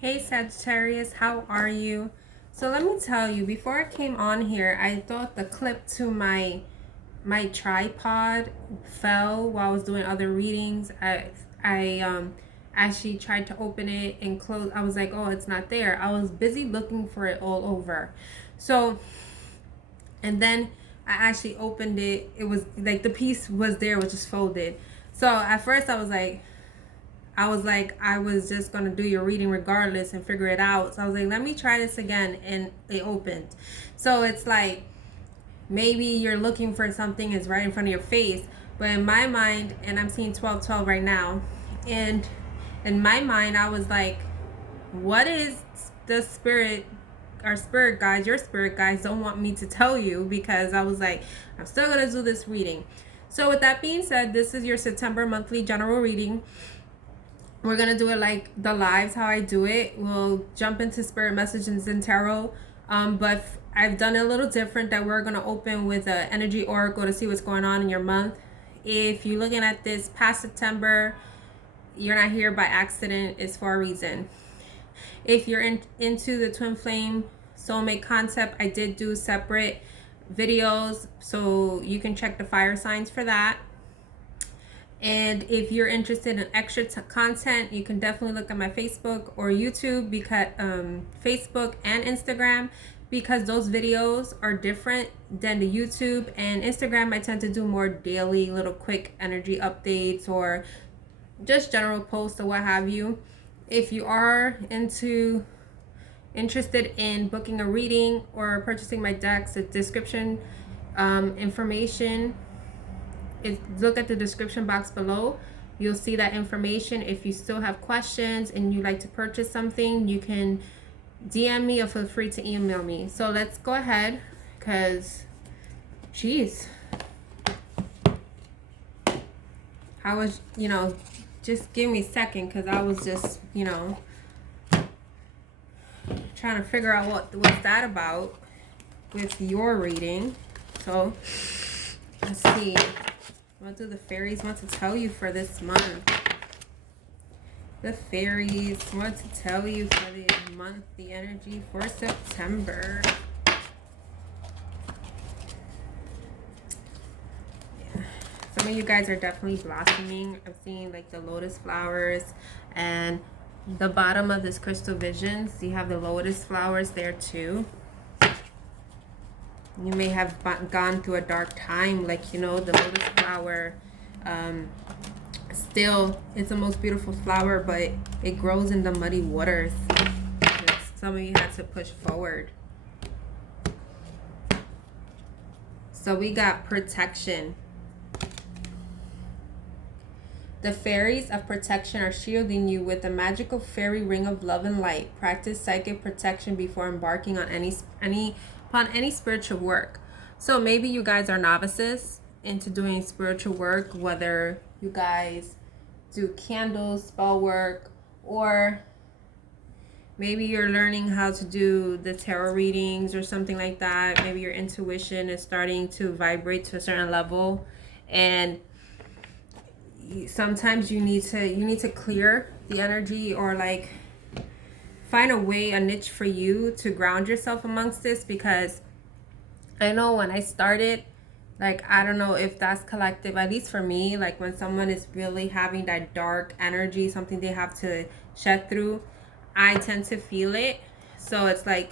Hey Sagittarius, how are you? So let me tell you, before I came on here, I thought the clip to my tripod fell while I was doing other readings. I actually tried to open it and close. I was like, oh, it's not there. I was busy looking for it all over. So, and then I actually opened it. It was like the piece was there, which is folded. So at first I was just gonna do your reading regardless and figure it out. So I was like, let me try this again, and it opened. So it's like maybe you're looking for something is right in front of your face, but in my mind, and I'm seeing 1212 right now, and in my mind I was like, what is the spirit, our spirit guides, your spirit guides don't want me to tell you? Because I was like, I'm still gonna do this reading. So with that being said, this is your September monthly general reading. We're going to do it like the lives, how I do it. We'll jump into spirit messages and tarot. But I've done it a little different, that we're going to open with an energy oracle to see what's going on in your month. If you're looking at this past September, you're not here by accident. It's for a reason. If you're into the twin flame soulmate concept, I did do separate videos, so you can check the fire signs for that. And if you're interested in extra content, you can definitely look at my Facebook or YouTube, because Facebook and Instagram, because those videos are different than the YouTube and Instagram. I tend to do more daily little quick energy updates or just general posts or what have you. If you are interested in booking a reading or purchasing my decks, the description information, look at the description box below. You'll see that information. If you still have questions and you like to purchase something, you can DM me or feel free to email me. So let's go ahead, because geez, I was, just give me a second, because I was just, trying to figure out what's that about with your reading. So let's see. What do the fairies want to tell you for this month? The fairies want to tell you for the month, the energy for September. Yeah. Some of you guys are definitely blossoming. I'm seeing like the lotus flowers, and the bottom of this crystal visions, you have the lotus flowers there too. You may have gone through a dark time, like, the lotus flower, still, it's the most beautiful flower, but it grows in the muddy waters. Some of you had to push forward. So we got protection. The fairies of protection are shielding you with a magical fairy ring of love and light. Practice psychic protection before embarking on any spiritual work. So maybe you guys are novices into doing spiritual work, whether you guys do candles, spell work, or maybe you're learning how to do the tarot readings or something like that. Maybe your intuition is starting to vibrate to a certain level, and sometimes you need to clear the energy, or like find a niche for you to ground yourself amongst this. Because I know when I started, like, I don't know if that's collective, at least for me, like when someone is really having that dark energy, something they have to shed through, I tend to feel it. So it's like,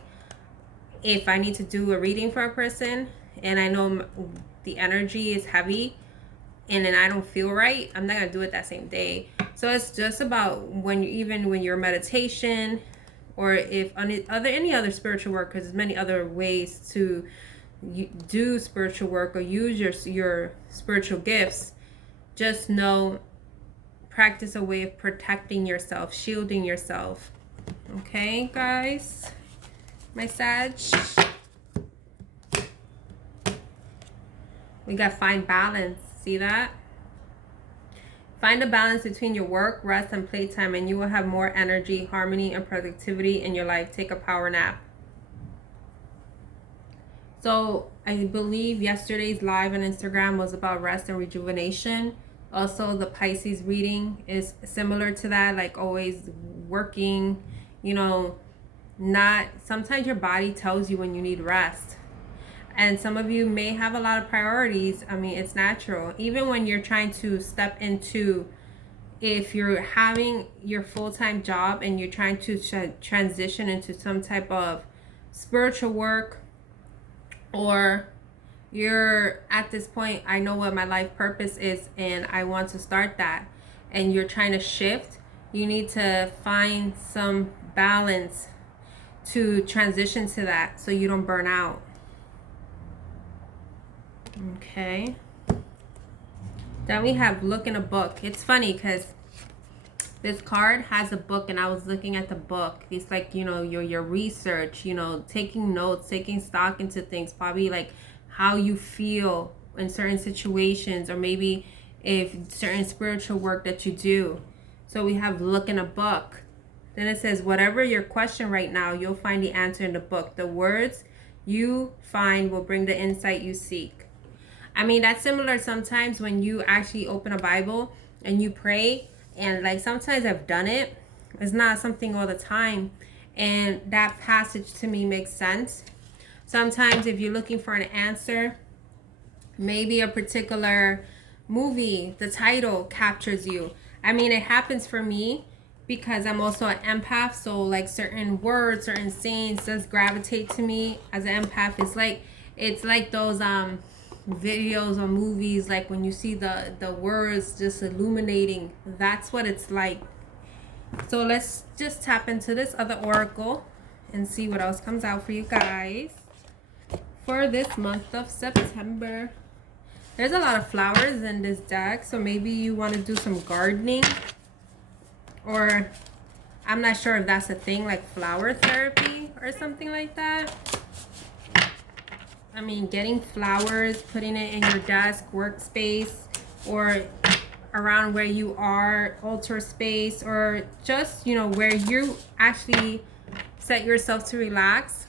if I need to do a reading for a person and I know the energy is heavy and then I don't feel right, I'm not gonna do it that same day. So it's just about when your meditation, or if any other spiritual work, because there's many other ways to do spiritual work or use your spiritual gifts. Just know, practice a way of protecting yourself, shielding yourself. Okay, guys, my Sag. We got find balance. See that? Find a balance between your work, rest, and playtime, and you will have more energy, harmony, and productivity in your life. Take a power nap. So I believe yesterday's live on Instagram was about rest and rejuvenation. Also, the Pisces reading is similar to that, like always working, you know, not, sometimes your body tells you when you need rest. And some of you may have a lot of priorities. I mean, it's natural. Even when you're trying to step into, if you're having your full-time job and you're trying to transition into some type of spiritual work, or you're at this point, I know what my life purpose is and I want to start that, and you're trying to shift, you need to find some balance to transition to that so you don't burn out. Okay. Then we have look in a book. It's funny because this card has a book, and I was looking at the book. It's like, you know, your research, you know, taking notes, taking stock into things, probably like how you feel in certain situations, or maybe if certain spiritual work that you do. So we have look in a book. Then it says, whatever your question right now, you'll find the answer in the book. The words you find will bring the insight you seek. I mean, that's similar sometimes when you actually open a Bible and you pray, and like sometimes I've done it. It's not something all the time. And that passage to me makes sense. Sometimes if you're looking for an answer, maybe a particular movie, the title captures you. I mean, it happens for me because I'm also an empath. So like certain words, certain scenes just gravitate to me as an empath. It's like those videos or movies, like when you see the words just illuminating, that's what it's like. So let's just tap into this other oracle and see what else comes out for you guys for this month of September. There's a lot of flowers in this deck, so maybe you want to do some gardening, or I'm not sure if that's a thing, like flower therapy or something like that. I mean, getting flowers, putting it in your desk, workspace, or around where you are, altar space, or just, you know, where you actually set yourself to relax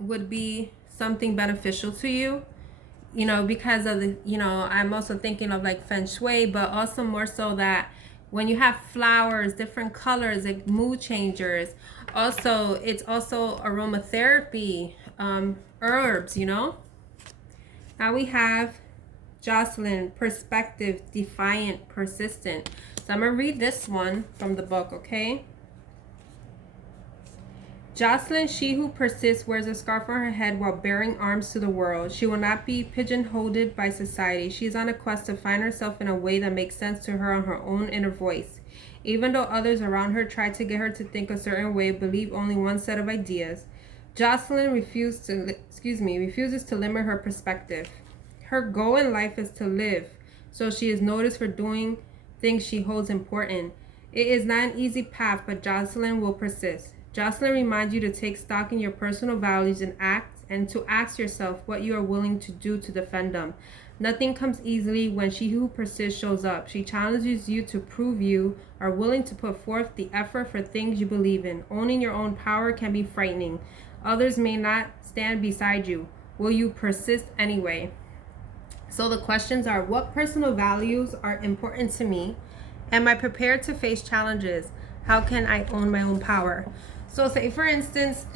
would be something beneficial to you. You know, because of the, you know, I'm also thinking of like feng shui, but also more so that when you have flowers, different colors, like mood changers. Also, it's also aromatherapy, herbs, you know. Now we have Jocelyn, perspective, defiant, persistent. So I'm going to read this one from the book, okay? Jocelyn, she who persists, wears a scarf on her head while bearing arms to the world. She will not be pigeonholed by society. She is on a quest to find herself in a way that makes sense to her on her own inner voice. Even though others around her try to get her to think a certain way, believe only one set of ideas, Jocelyn refuses to limit her perspective. Her goal in life is to live, so she is noticed for doing things she holds important. It is not an easy path, but Jocelyn will persist. Jocelyn reminds you to take stock in your personal values and to ask yourself what you are willing to do to defend them. Nothing comes easily when she who persists shows up. She challenges you to prove you are willing to put forth the effort for things you believe in. Owning your own power can be frightening. Others may not stand beside you. Will you persist anyway? So the questions are, what personal values are important to me? Am I prepared to face challenges? How can I own my own power? So say, for instance,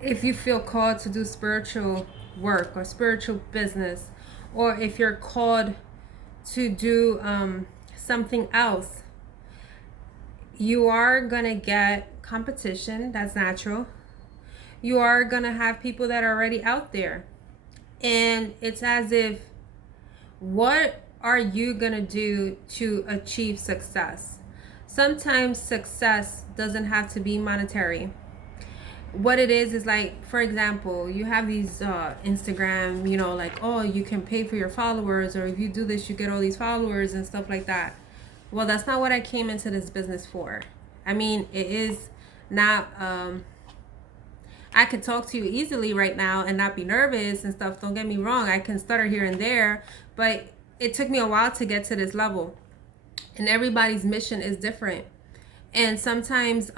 if you feel called to do spiritual work or spiritual business, or if you're called to do something else, you are going to get competition. That's natural. You are going to have people that are already out there. And it's as if, what are you going to do to achieve success? Sometimes success doesn't have to be monetary. What it is like, for example, you have these Instagram, you know, like, oh, you can pay for your followers, or if you do this, you get all these followers and stuff like that. Well, that's not what I came into this business for. I mean, it is not, I could talk to you easily right now and not be nervous and stuff. Don't get me wrong. I can stutter here and there, but it took me a while to get to this level. And everybody's mission is different. And sometimes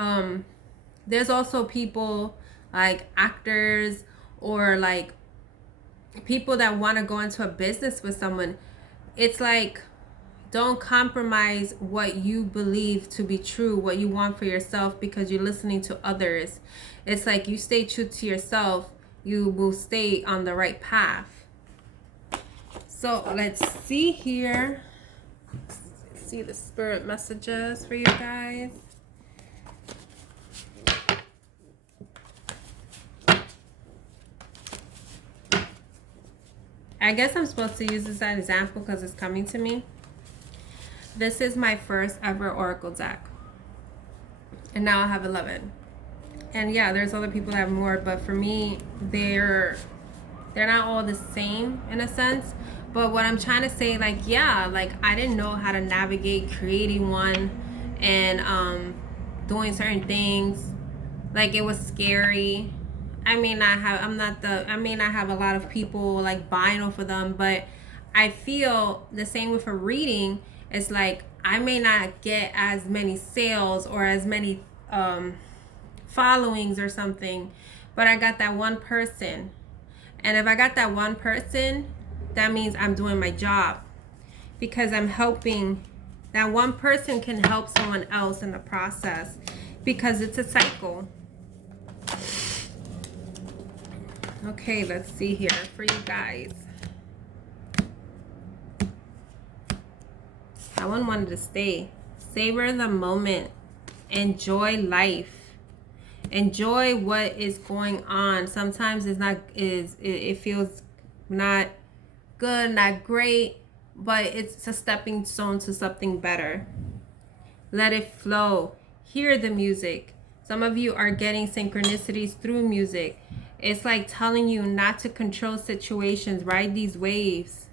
there's also people like actors or like people that want to go into a business with someone. It's like Don't compromise what you believe to be true, what you want for yourself, because you're listening to others. It's like you stay true to yourself, you will stay on the right path. So let's see here. Let's see the spirit messages for you guys. I guess I'm supposed to use this as an example because it's coming to me. This is my first ever Oracle deck. And now I have 11. And yeah, there's other people that have more, but for me, they're not all the same in a sense. But what I'm trying to say, like, yeah, like I didn't know how to navigate creating one and doing certain things. Like, it was scary. I may not have a lot of people like buying off of them, but I feel the same with a reading. It's like I may not get as many sales or as many followings or something, but I got that one person. And if I got that one person, that means I'm doing my job, because I'm helping. That one person can help someone else in the process, because it's a cycle. Okay, let's see here for you guys. That one wanted to stay. Savor the moment. Enjoy life. Enjoy what is going on. Sometimes it feels not good, not great, but it's a stepping stone to something better. Let it flow. Hear the music. Some of you are getting synchronicities through music. It's like telling you not to control situations. Ride these waves,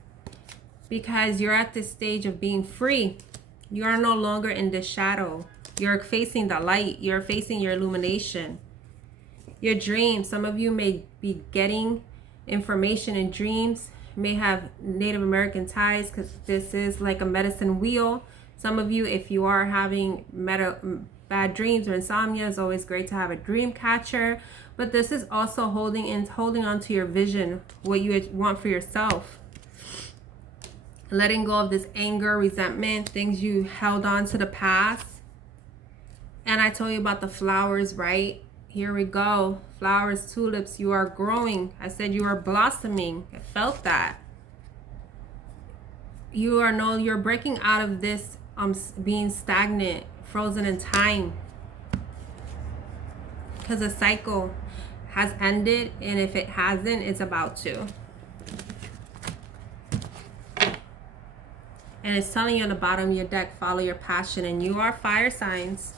because you're at this stage of being free. You are no longer in the shadow. You're facing the light. You're facing your illumination. Your dreams. Some of you may be getting information in dreams. May have Native American ties, because this is like a medicine wheel. Some of you, if you are having bad dreams or insomnia, it's always great to have a dream catcher. But this is also holding on to your vision, what you want for yourself. Letting go of this anger, resentment, things you held on to the past. And I told you about the flowers, right? Here we go. Flowers, tulips, you are growing. I said you are blossoming. I felt that. You're breaking out of this being stagnant, frozen in time. Because the cycle has ended, and if it hasn't, it's about to. And it's telling you on the bottom of your deck, follow your passion, and you are fire signs.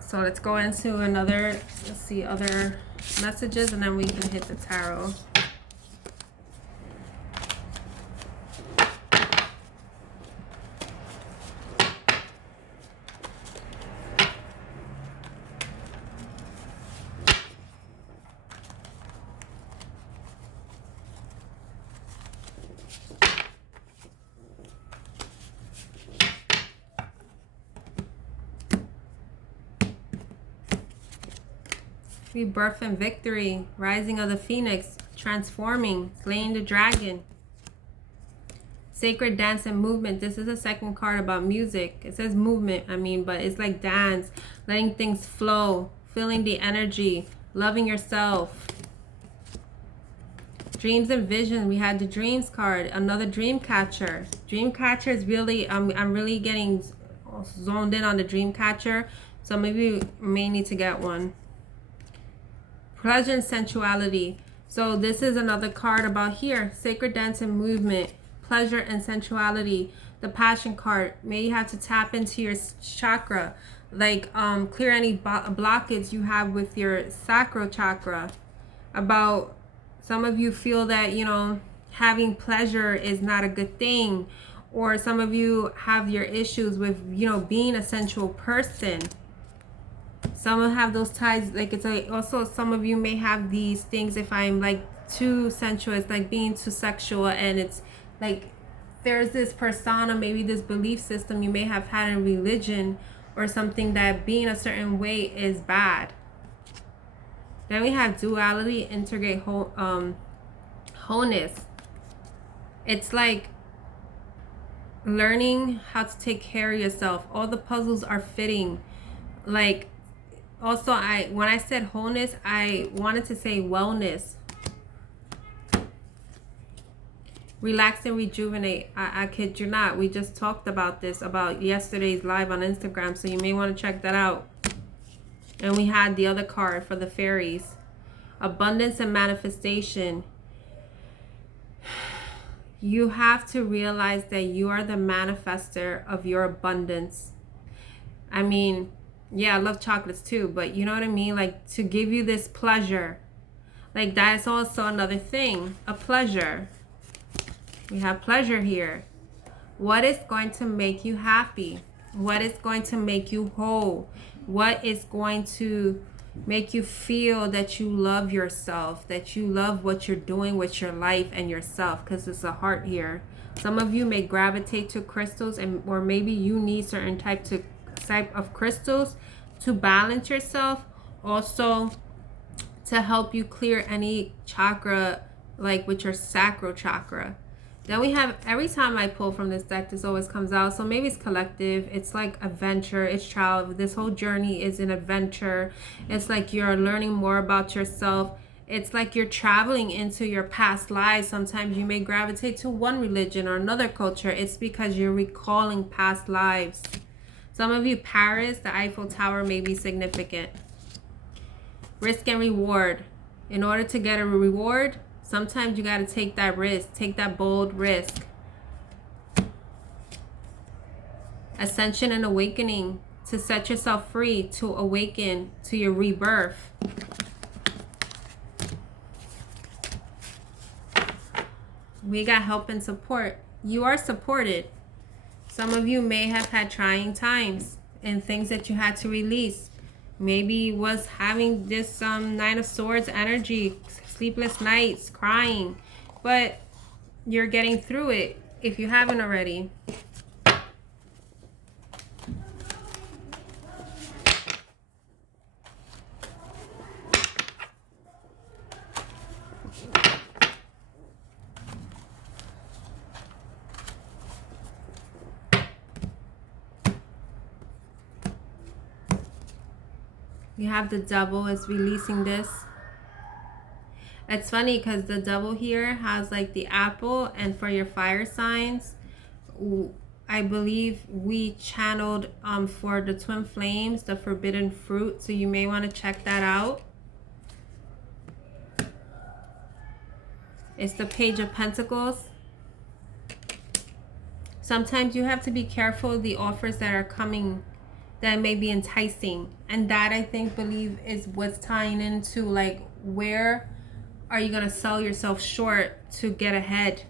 So let's go into other messages, and then we can hit the tarot. Rebirth and victory, rising of the phoenix, transforming, slaying the dragon. Sacred dance and movement. This is the second card about music. It says movement, but it's like dance, letting things flow, feeling the energy, loving yourself. Dreams and vision. We had the dreams card, another dream catcher. Dream catcher is really, I'm really getting zoned in on the dream catcher. So maybe you may need to get one. Pleasure and sensuality. So this is another card about here. Sacred dance and movement. Pleasure and sensuality. The passion card. Maybe you have to tap into your chakra. Like clear any blockage you have with your sacral chakra. About some of you feel that, having pleasure is not a good thing. Or some of you have your issues with, being a sensual person. Some will have those ties, like it's like, also some of you may have these things, if I'm like too sensual, it's like being too sexual, and it's like there's this persona, maybe this belief system you may have had in religion or something, that being a certain way is bad. Then we have duality, integrate wholeness. It's like learning how to take care of yourself. All the puzzles are fitting. Like, also, when I said wholeness, I wanted to say wellness. Relax and rejuvenate. I kid you not. We just talked about this, about yesterday's live on Instagram, so you may want to check that out. And we had the other card for the fairies. Abundance and manifestation. You have to realize that you are the manifester of your abundance. I mean, yeah, I love chocolates too, but you know what I mean? Like, to give you this pleasure. Like, that is also another thing. A pleasure. We have pleasure here. What is going to make you happy? What is going to make you whole? What is going to make you feel that you love yourself, that you love what you're doing with your life and yourself? Because it's a heart here. Some of you may gravitate to crystals, or maybe you need certain type of crystals to balance yourself. Also, to help you clear any chakra, like with your sacral chakra. Then we have, every time I pull from this deck, this always comes out. So maybe it's collective. It's like adventure. It's travel. This whole journey is an adventure. It's like you're learning more about yourself. It's like you're traveling into your past lives. Sometimes you may gravitate to one religion or another culture. It's because you're recalling past lives. Some of you, Paris, the Eiffel Tower may be significant. Risk and reward. In order to get a reward, sometimes you got to take that risk. Take that bold risk. Ascension and awakening. To set yourself free. To awaken to your rebirth. We got help and support. You are supported. Some of you may have had trying times and things that you had to release. Maybe was having this Nine of Swords energy, sleepless nights, crying, but you're getting through it if you haven't already. You have the Devil is releasing this. It's funny because the Devil here has like the apple, and for your fire signs, I believe we channeled for the twin flames, the forbidden fruit. So you may want to check that out. It's the Page of Pentacles. Sometimes you have to be careful of the offers that are coming that may be enticing, and that I believe is what's tying into like, where are you gonna sell yourself short to get ahead?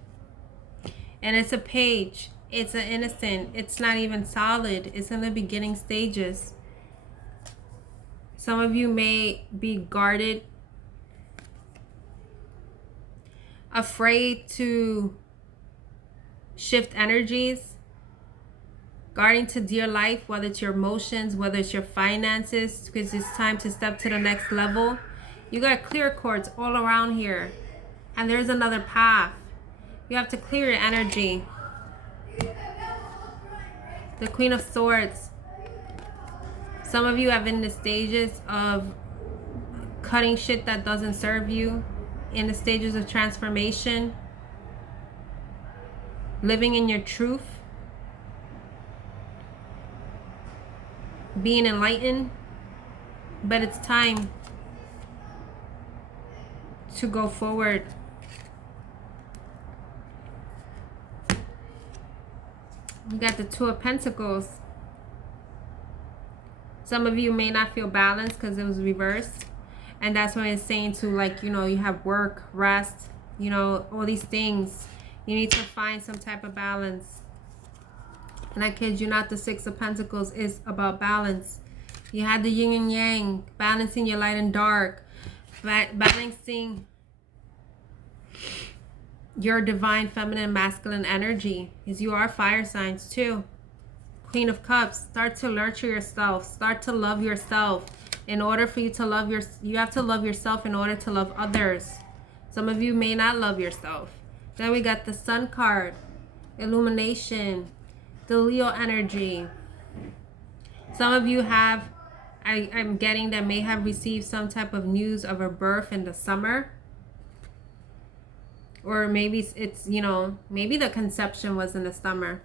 And it's a page. It's an innocent. It's not even solid. It's in the beginning stages. Some of you may be guarded, afraid to shift energies, guarding to dear life, whether it's your emotions, whether it's your finances, because it's time to step to the next level. You got clear cords all around here, and there's another path. You have to clear your energy. The Queen of Swords. Some of you have been in the stages of cutting shit that doesn't serve you, in the stages of transformation, living in your truth, being enlightened, but it's time to go forward. You got the Two of Pentacles. Some of you may not feel balanced because it was reversed, and that's when it's saying to, like, you know, you have work, rest, you know, all these things. You need to find some type of balance. And I kid you not, the Six of Pentacles is about balance. You had the yin and yang, balancing your light and dark, balancing your divine feminine masculine energy, because you are fire signs too. Queen of Cups. Start to nurture yourself. Start to love yourself. In order for you to love you have to love yourself in order to love others. Some of you may not love yourself. Then we got the Sun card, illumination, the Leo energy. Some of you have, I'm getting that may have received some type of news of a birth in the summer. Or maybe it's, you know, maybe the conception was in the summer.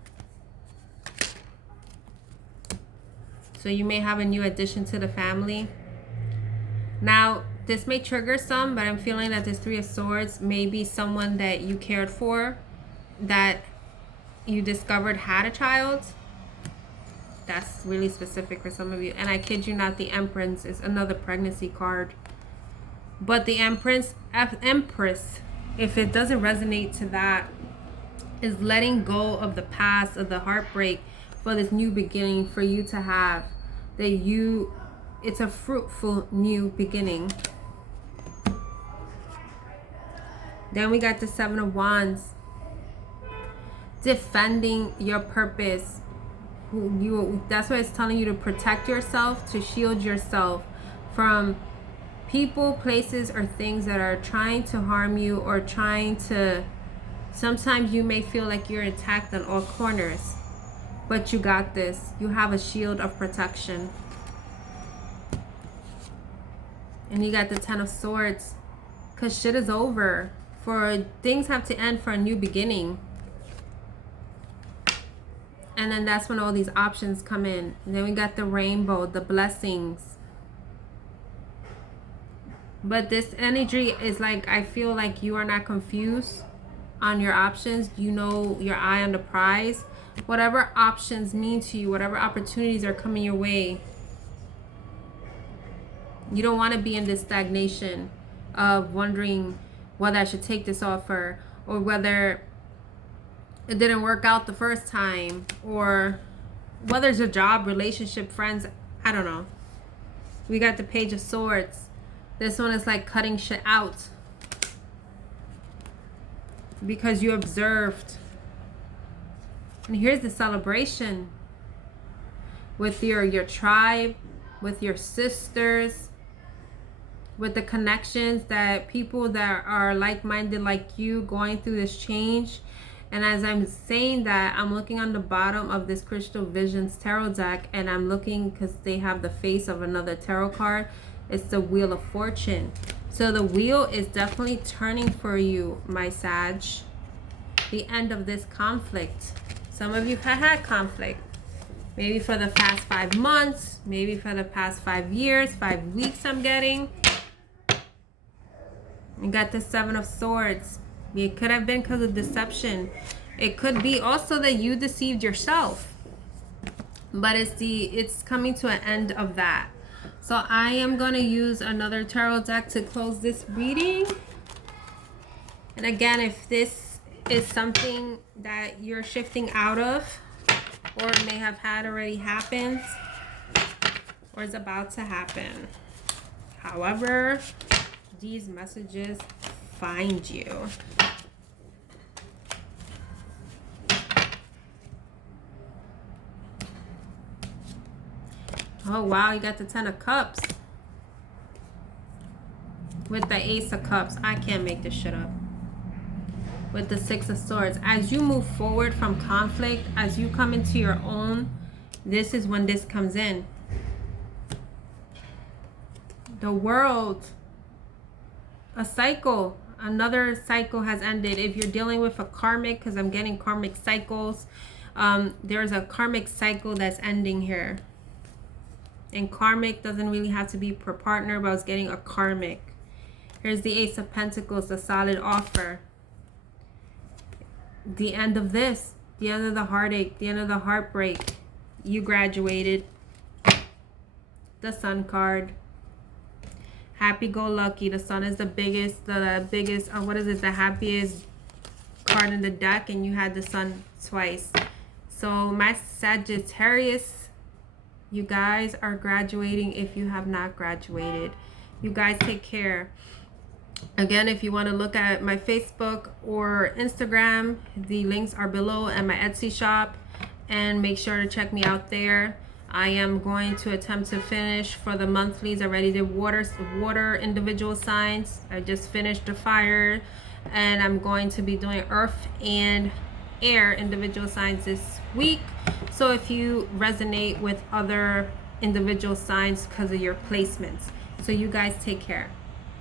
So you may have a new addition to the family. Now, this may trigger some, but I'm feeling that this Three of Swords may be someone that you cared for, that you discovered had a child. That's really specific for some of you. And I kid you not, the Empress is another pregnancy card. But the Empress, if it doesn't resonate to that, is letting go of the past, of the heartbreak, for this new beginning for you to have. That you, it's a fruitful new beginning. Then we got the Seven of Wands. Defending your purpose. That's why it's telling you to protect yourself, to shield yourself from people, places, or things that are trying to harm you or trying to... Sometimes you may feel like you're attacked on all corners, but you got this. You have a shield of protection. And you got the Ten of Swords, because shit is over. For things have to end for a new beginning. And then that's when all these options come in. And then we got the Rainbow, the blessings. But this energy is like, I feel like you are not confused on your options. You know your eye on the prize. Whatever options mean to you, whatever opportunities are coming your way, you don't want to be in this stagnation of wondering whether I should take this offer, or whether it didn't work out the first time, or whether it's a job, relationship, friends, I don't know. We got the Page of Swords. This one is like cutting shit out because you observed. And here's the celebration with your tribe, with your sisters, with the connections, that people that are like-minded like you going through this change. And as I'm saying that, I'm looking on the bottom of this Crystal Visions tarot deck, and I'm looking because they have the face of another tarot card. It's the Wheel of Fortune. So the wheel is definitely turning for you, my Sag. The end of this conflict. Some of you have had conflict. Maybe for the past 5 months, maybe for the past 5 years, 5 weeks I'm getting. You got the Seven of Swords. It could have been because of deception. It could be also that you deceived yourself. But it's coming to an end of that. So I am going to use another tarot deck to close this reading. And again, if this is something that you're shifting out of, or may have had already happened, or is about to happen, however these messages find you. Oh wow, you got the Ten of Cups with the Ace of Cups. I can't make this shit up. With the Six of Swords. As you move forward from conflict, as you come into your own, this is when this comes in. The World. A cycle. Another cycle has ended. If you're dealing with a karmic, because I'm getting karmic cycles, there's a karmic cycle that's ending here. And karmic doesn't really have to be per partner, but I was getting a karmic. Here's the Ace of Pentacles, the solid offer. The end of this. The end of the heartache. The end of the heartbreak. You graduated. The Sun card. Happy-go-lucky. The Sun is the biggest, what is it? The happiest card in the deck, and you had the Sun twice. So my Sagittarius, you guys are graduating if you have not graduated. You guys take care. Again, if you want to look at my Facebook or Instagram, the links are below, and my Etsy shop, and make sure to check me out there. I am going to attempt to finish for the monthlies. I already did water individual signs. I just finished the fire and I'm going to be doing earth and air individual signs this week. So if you resonate with other individual signs because of your placements. So you guys take care.